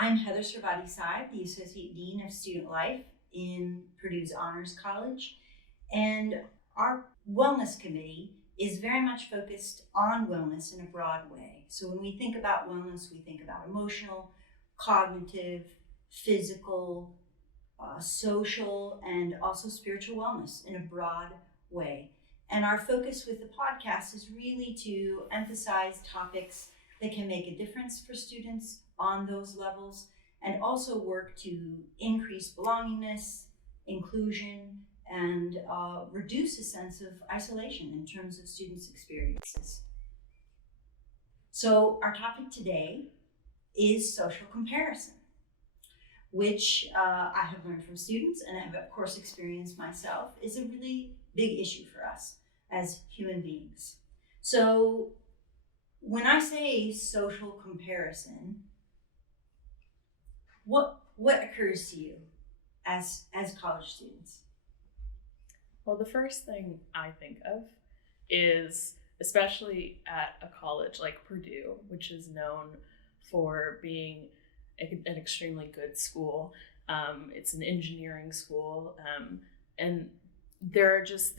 I'm Heather Servaty-Seib, the Associate Dean of Student Life in Purdue's Honors College, and our Wellness Committee is very much focused on wellness in a broad way. So when we think about wellness, we think about emotional, cognitive, physical, social, and also spiritual wellness in a broad way. And our focus with the podcast is really to emphasize topics that can make a difference for students on those levels, and also work to increase belongingness, inclusion, and reduce a sense of isolation in terms of students' experiences. So our topic today is social comparison, which I have learned from students and I have, of course, experienced myself, is a really big issue for us as human beings. So when I say social comparison, what occurs to you as college students? Well, the first thing I think of is, especially at a college like Purdue, which is known for being an extremely good school. It's an engineering school, and there's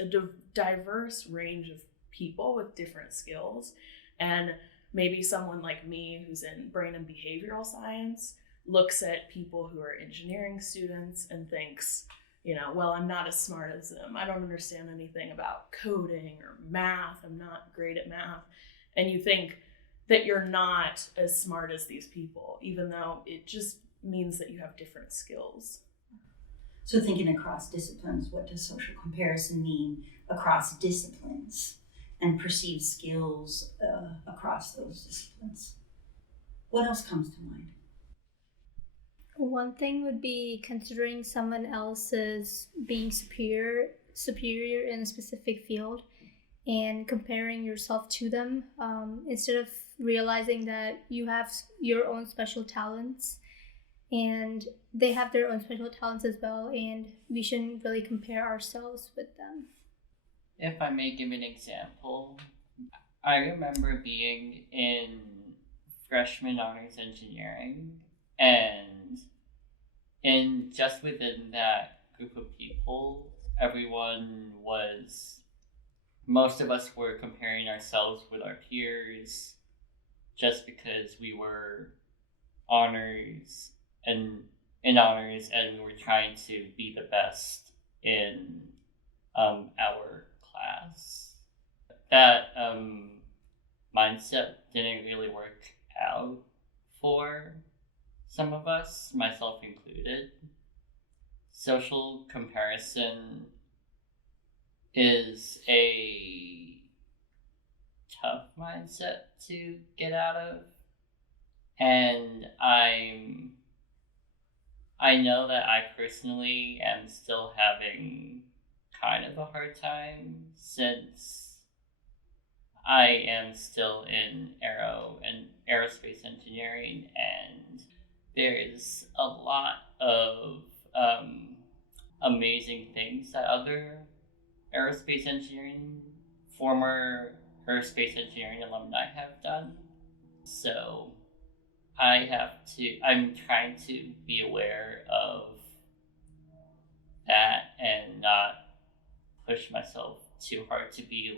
a diverse range of people with different skills. And maybe someone like me who's in brain and behavioral science looks at people who are engineering students and thinks, well, I'm not as smart as them. I don't understand anything about coding or math. I'm not great at math. And you think that you're not as smart as these people, even though it just means that you have different skills. So thinking across disciplines, what does social comparison mean across disciplines and perceived skills across those disciplines? What else comes to mind? One thing would be considering someone else as being superior in a specific field and comparing yourself to them instead of realizing that you have your own special talents and they have their own special talents as well, and we shouldn't really compare ourselves with them. If I may give an example, I remember being in freshman honors engineering, and just within that group of people, most of us were comparing ourselves with our peers just because we were in honors and we were trying to be the best in our class. That mindset didn't really work out for some of us, myself included. Social comparison is a tough mindset to get out of, and I know that I personally am still having kind of a hard time since I am still in aerospace engineering, and there is a lot of amazing things that other former aerospace engineering alumni have done. So I'm trying to be aware of that and not push myself too hard to be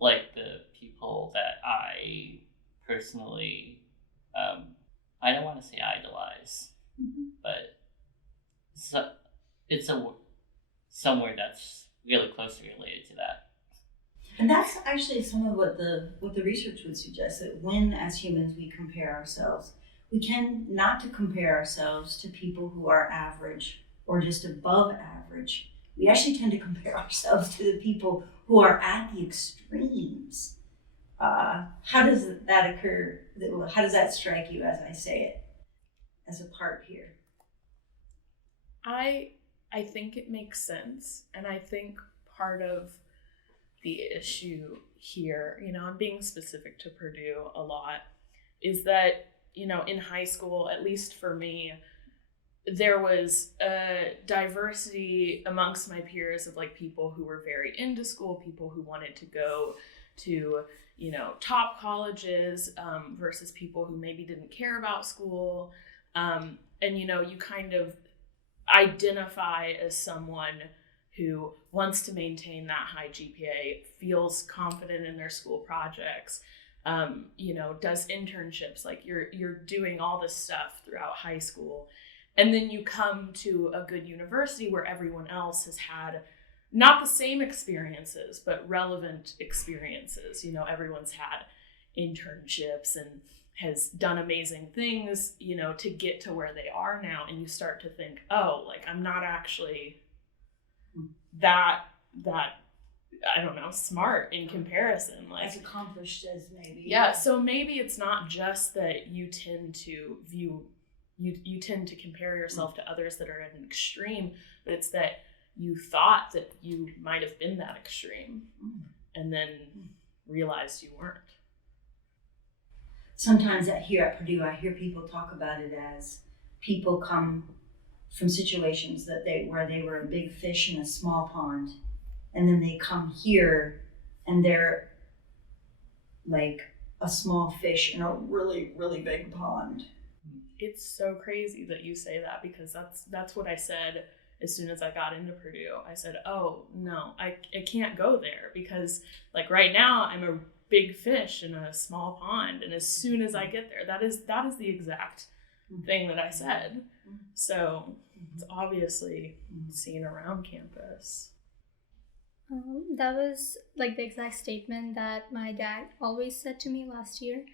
like the people that I personally, I don't want to say idolize, but it's somewhere that's really closely related to that. And that's actually some of what the research would suggest, that when as humans we compare ourselves, we tend not to compare ourselves to people who are average or just above average. We actually tend to compare ourselves to the people who are at the extremes. How does that occur? How does that strike you as I say it, as a part here? I think it makes sense, and I think part of the issue here, I'm being specific to Purdue a lot, is that, in high school, at least for me, there was a diversity amongst my peers of like people who were very into school, people who wanted to go to, top colleges versus people who maybe didn't care about school. And, you kind of identify as someone who wants to maintain that high GPA, feels confident in their school projects, does internships, like you're doing all this stuff throughout high school. And then you come to a good university where everyone else has had not the same experiences, but relevant experiences. Everyone's had internships and has done amazing things, to get to where they are now. And you start to think, oh, like I'm not actually that I don't know, smart in comparison. Like as accomplished as maybe. Yeah, so maybe it's not just that you tend to you tend to compare yourself to others that are at an extreme, but it's that you thought that you might have been that extreme and then realized you weren't. Sometimes here at Purdue, I hear people talk about it as people come from situations where they were a big fish in a small pond, and then they come here and they're like a small fish in a really, really big pond. It's so crazy that you say that, because that's what I said as soon as I got into Purdue. I said, oh no, I can't go there, because like right now I'm a big fish in a small pond, and as soon as I get there, that is the exact thing that I said. So it's obviously seen around campus. That was like the exact statement that my dad always said to me last year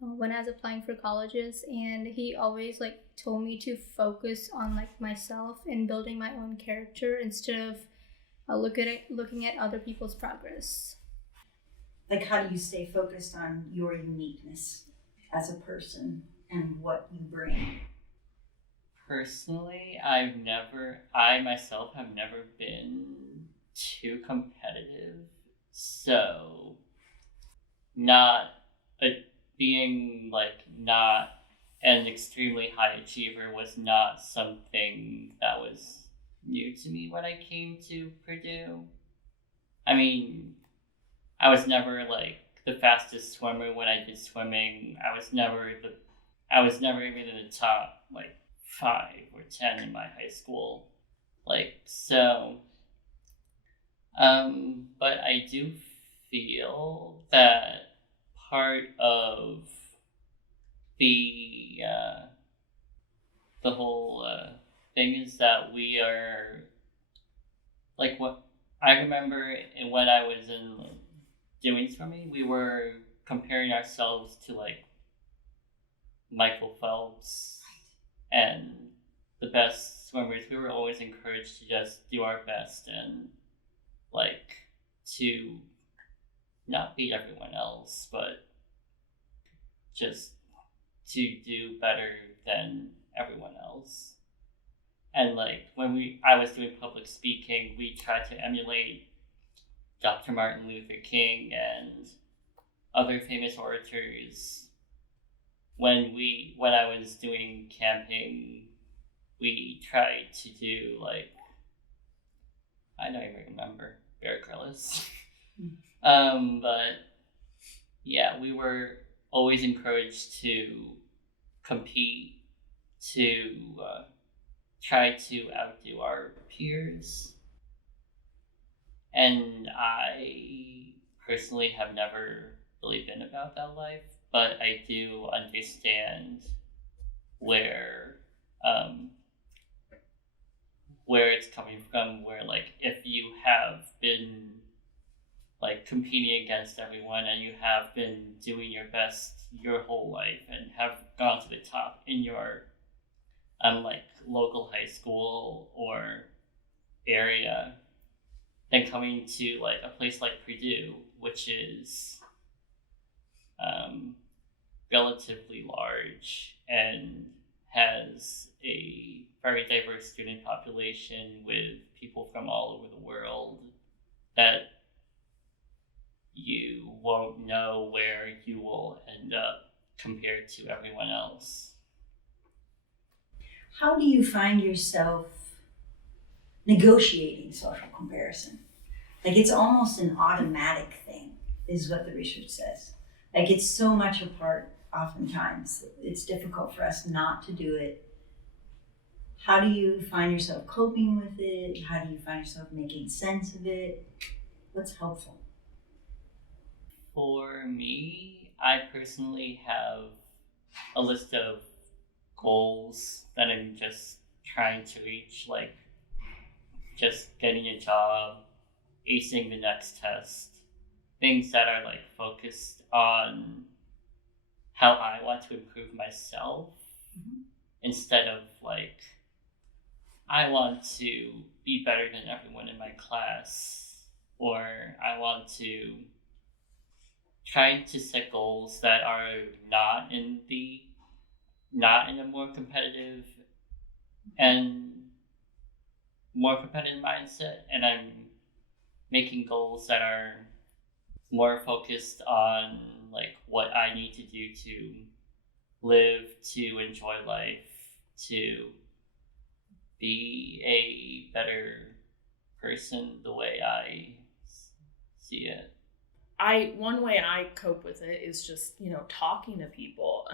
when I was applying for colleges, and he always like told me to focus on like myself and building my own character instead of looking at other people's progress. Like, how do you stay focused on your uniqueness as a person and what you bring? Personally, I myself have never been too competitive, so being like not an extremely high achiever was not something that was new to me when I came to Purdue. I mean, I was never like the fastest swimmer when I did swimming. I was never even in the top like 5 or 10 in my high school. But I do feel that part of the whole thing is that we are like, what I remember when I was in doing swimming, we were comparing ourselves to like Michael Phelps and the best swimmers. We were always encouraged to just do our best and like to not beat everyone else, but just to do better than everyone else. And like when I was doing public speaking, we tried to emulate Dr. Martin Luther King and other famous orators. When I was doing camping, we tried to do like, I don't even remember, Bear Grylls. But yeah, we were always encouraged to compete, to try to outdo our peers. And I personally have never really been about that life, but I do understand where it's coming from, where like if you have been like competing against everyone and you have been doing your best your whole life and have gone to the top in your like local high school or area, then coming to like a place like Purdue, which is relatively large and has a very diverse student population with people from all over the world, that you won't know where you will end up compared to everyone else. How do you find yourself negotiating social comparison? Like, it's almost an automatic thing. is what the research says. Like, it's so much a part, oftentimes. It's difficult for us not to do it. How do you find yourself coping with it? How do you find yourself making sense of it? What's helpful? For me, I personally have a list of goals that I'm just trying to reach, like just getting a job, acing the next test, things that are like focused on how I want to improve myself instead of like I want to be better than everyone in my class, or I want to try to set goals that are not in a more competitive mindset, and I'm making goals that are more focused on like what I need to do to live, to enjoy life, to be a better person the way I see it. One way I cope with it is just, talking to people.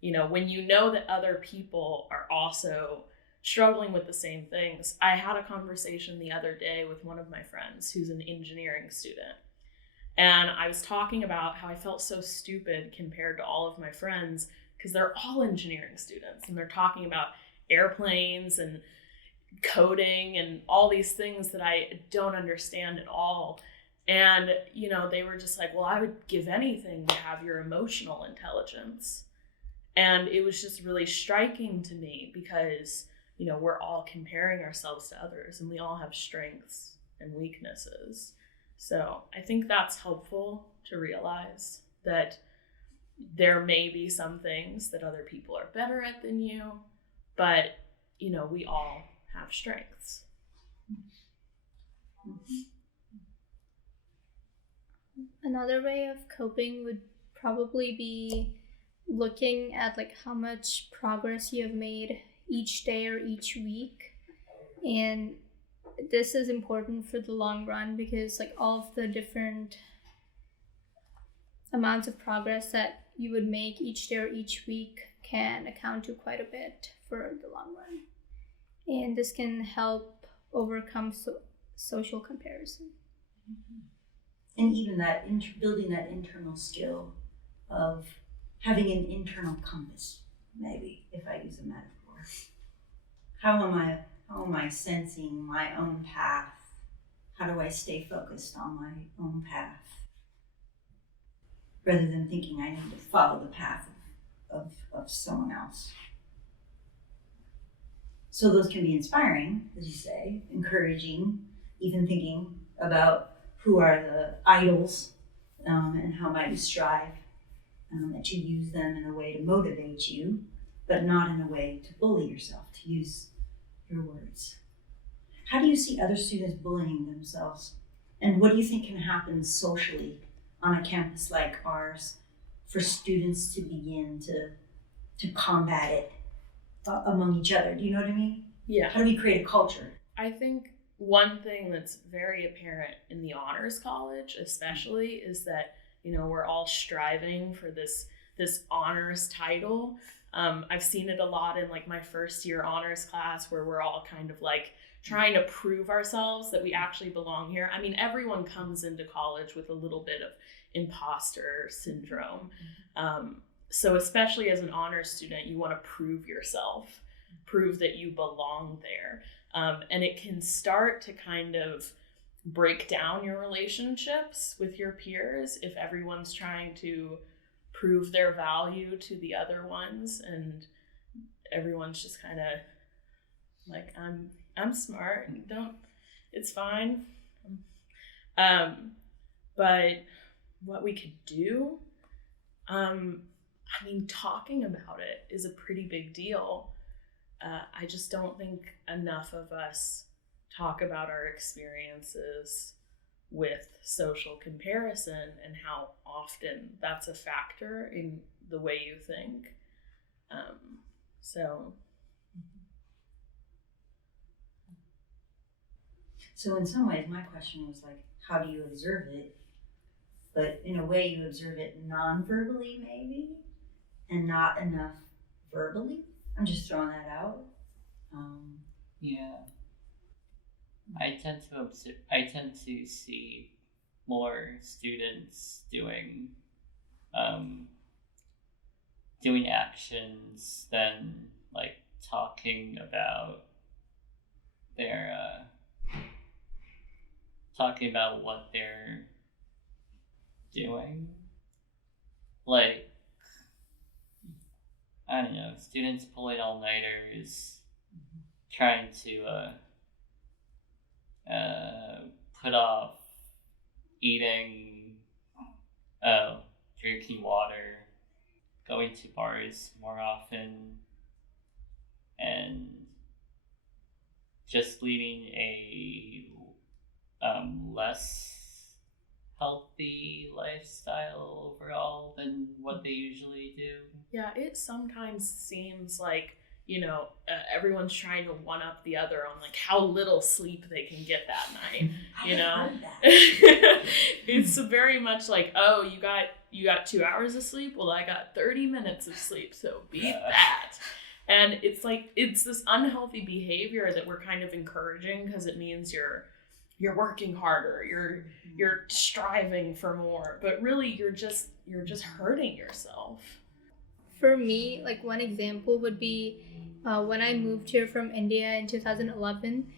When you know that other people are also struggling with the same things. I had a conversation the other day with one of my friends who's an engineering student. And I was talking about how I felt so stupid compared to all of my friends because they're all engineering students and they're talking about airplanes and coding and all these things that I don't understand at all. And, they were just like, well, I would give anything to have your emotional intelligence. And it was just really striking to me because, we're all comparing ourselves to others and we all have strengths and weaknesses. So I think that's helpful to realize that there may be some things that other people are better at than you, but, we all have strengths. Another way of coping would probably be looking at like how much progress you have made each day or each week. And this is important for the long run because like all of the different amounts of progress that you would make each day or each week can account to quite a bit for the long run. And this can help overcome social comparison. And even that building that internal skill of having an internal compass, maybe, if I use a metaphor. How am I sensing my own path? How do I stay focused on my own path? Rather than thinking I need to follow the path of someone else. So those can be inspiring, as you say, encouraging, even thinking about who are the idols and how might you strive, that you use them in a way to motivate you, but not in a way to bully yourself, to use your words. How do you see other students bullying themselves? And what do you think can happen socially on a campus like ours for students to begin to combat it among each other? Do you know what I mean? Yeah. How do we create a culture? I think one thing that's very apparent in the honors college especially is that, we're all striving for this honors title. I've seen it a lot in like my first year honors class where we're all kind of like trying to prove ourselves that we actually belong here. I mean, everyone comes into college with a little bit of imposter syndrome. So especially as an honors student, you want to prove yourself, prove that you belong there. And it can start to kind of break down your relationships with your peers if everyone's trying to prove their value to the other ones and everyone's just kind of like, I'm smart, it's fine. But what we could do, talking about it is a pretty big deal. I just don't think enough of us talk about our experiences with social comparison and how often that's a factor in the way you think. So in some ways, my question was like, how do you observe it? but in a way you observe it non-verbally maybe, and not enough verbally. I'm just throwing that out. Yeah. I tend to see more students doing actions than like talking about their talking about what they're doing. Like, I don't know, students pulling all-nighters, trying to put off eating, drinking water, going to bars more often, and just leading a less healthy lifestyle overall than what they usually do. Yeah, it sometimes seems like, everyone's trying to one up the other on like how little sleep they can get that night. I've heard that. It's very much like, oh, you got 2 hours of sleep. Well, I got 30 minutes of sleep, so beat that. And it's like it's this unhealthy behavior that we're kind of encouraging because it means you're working harder, you're striving for more, but really you're just hurting yourself. For me, like one example would be when I moved here from India in 2011.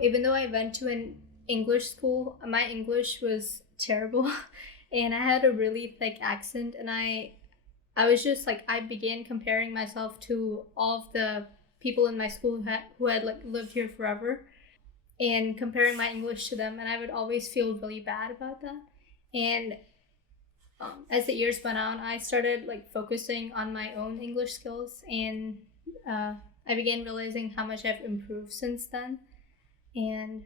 Even though I went to an English school, my English was terrible, and I had a really thick accent, and I was just like, I began comparing myself to all of the people in my school who had like lived here forever, and comparing my English to them, and I would always feel really bad about that. And as the years went on, I started like focusing on my own English skills, and I began realizing how much I've improved since then, and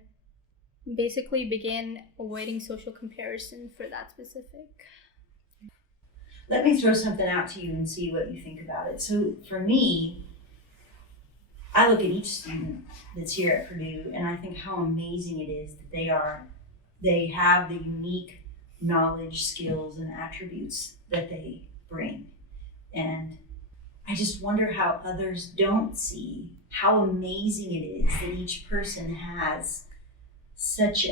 basically began avoiding social comparison for that specific. Let me throw something out to you and see what you think about it. So for me, I look at each student that's here at Purdue and I think how amazing it is that they have the unique knowledge, skills, and attributes that they bring. And I just wonder how others don't see how amazing it is that each person has such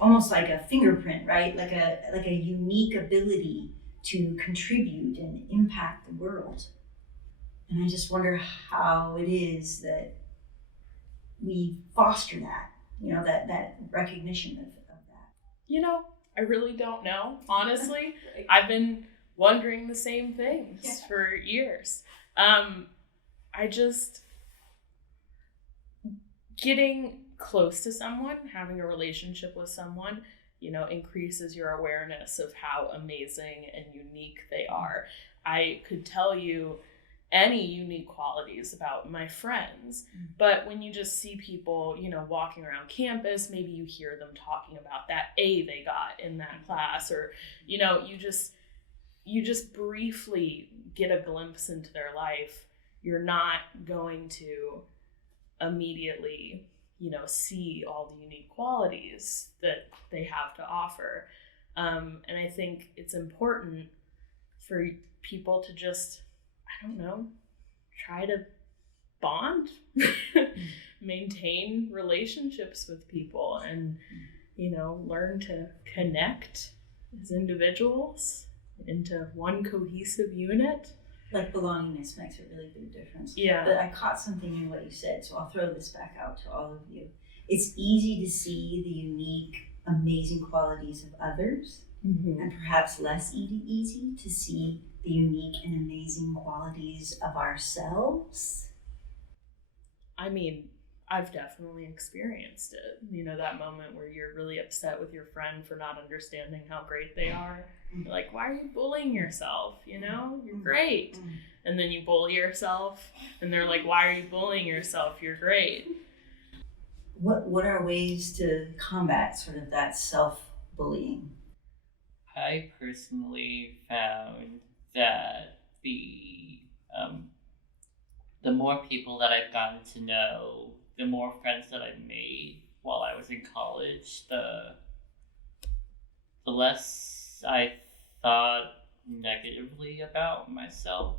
almost like a fingerprint, right? Like a unique ability to contribute and impact the world. And I just wonder how it is that we foster that, that recognition of that. I really don't know, honestly. I've been wondering the same things for years. I just getting close to someone, having a relationship with someone, increases your awareness of how amazing and unique they are. I could tell you any unique qualities about my friends, but when you just see people, walking around campus, maybe you hear them talking about that A they got in that class, or, you just briefly get a glimpse into their life. You're not going to immediately see all the unique qualities that they have to offer. And I think it's important for people to just, I don't know, try to bond, maintain relationships with people, and, learn to connect as individuals into one cohesive unit. Like belongingness makes a really big difference. Yeah. But I caught something in what you said, so I'll throw this back out to all of you. It's easy to see the unique, amazing qualities of others, and perhaps less easy to see the unique and amazing qualities of ourselves. I mean, I've definitely experienced it. That moment where you're really upset with your friend for not understanding how great they are. You're like, why are you bullying yourself? You're great. And then you bully yourself, and they're like, why are you bullying yourself? You're great. What are ways to combat sort of that self-bullying? I personally found that the more people that I've gotten to know, the more friends that I've made while I was in college, the the less I thought negatively about myself,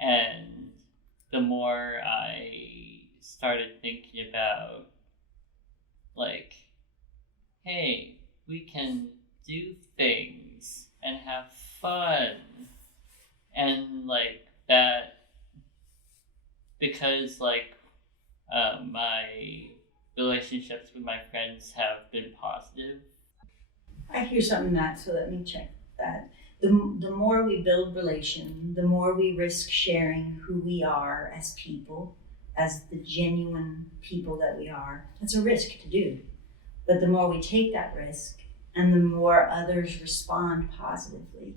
and the more I started thinking about, like, hey, we can do things and have fun. And, like, that, because, like, my relationships with my friends have been positive. I hear something in that, so let me check that. The more we build relation, the more we risk sharing who we are as people, as the genuine people that we are. That's a risk to do. But the more we take that risk, and the more others respond positively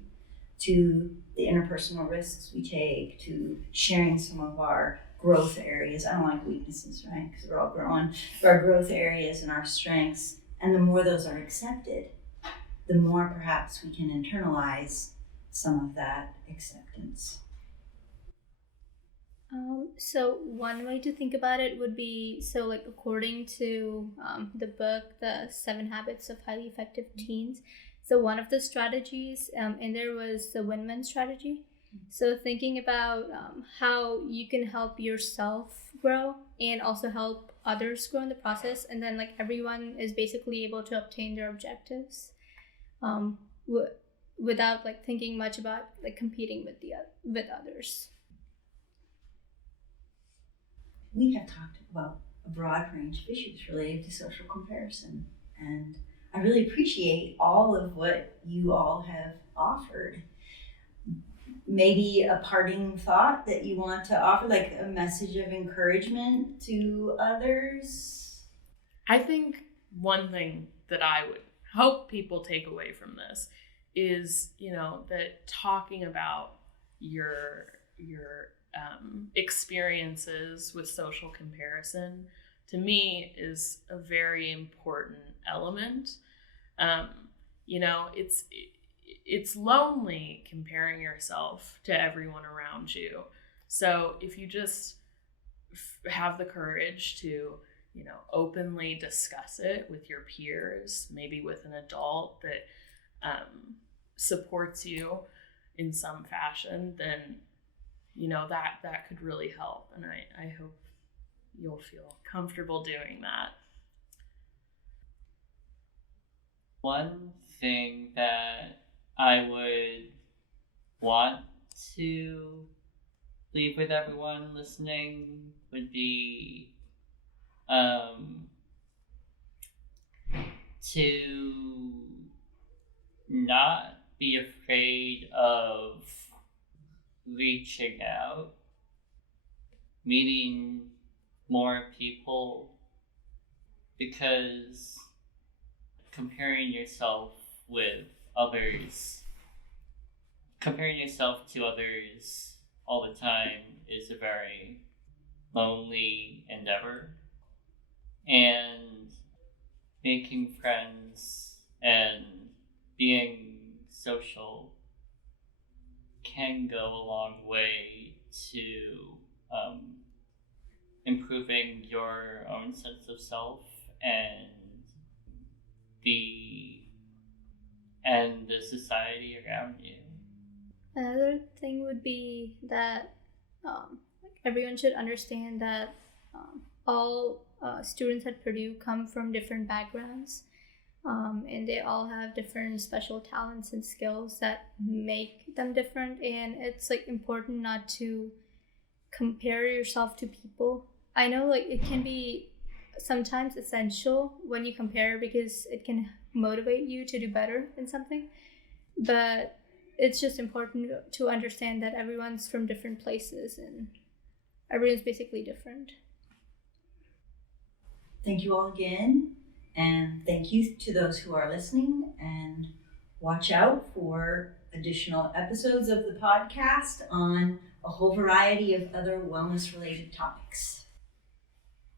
to the interpersonal risks we take, to sharing some of our growth areas. I don't like weaknesses, right? Because we're all growing. But our growth areas and our strengths, and the more those are accepted, the more perhaps we can internalize some of that acceptance. So one way to think about it would be, so like according to the book, The 7 Habits of Highly Effective Teens, so one of the strategies in there was the win-win strategy. So thinking about how you can help yourself grow and also help others grow in the process, and then like everyone is basically able to obtain their objectives without like thinking much about like competing with others. We have talked about a broad range of issues related to social comparison, and I really appreciate all of what you all have offered. Maybe a parting thought that you want to offer, like a message of encouragement to others? I think one thing that I would hope people take away from this is, that talking about your experiences with social comparison, to me, is a very important element. It's lonely comparing yourself to everyone around you. So if you just have the courage to, openly discuss it with your peers, maybe with an adult that supports you in some fashion, then that could really help. And I hope you'll feel comfortable doing that. One thing that I would want to leave with everyone listening would be to not be afraid of reaching out, meeting more people, because comparing yourself to others all the time is a very lonely endeavor, and making friends and being social can go a long way to improving your own sense of self and the society around you. Another thing would be that everyone should understand that all students at Purdue come from different backgrounds, and they all have different special talents and skills that make them different. And it's like important not to compare yourself to people. I know like it can be sometimes essential when you compare, because it can motivate you to do better in something, but it's just important to understand that everyone's from different places and everyone's basically different. Thank you all again, and thank you to those who are listening, and watch out for additional episodes of the podcast on a whole variety of other wellness related topics.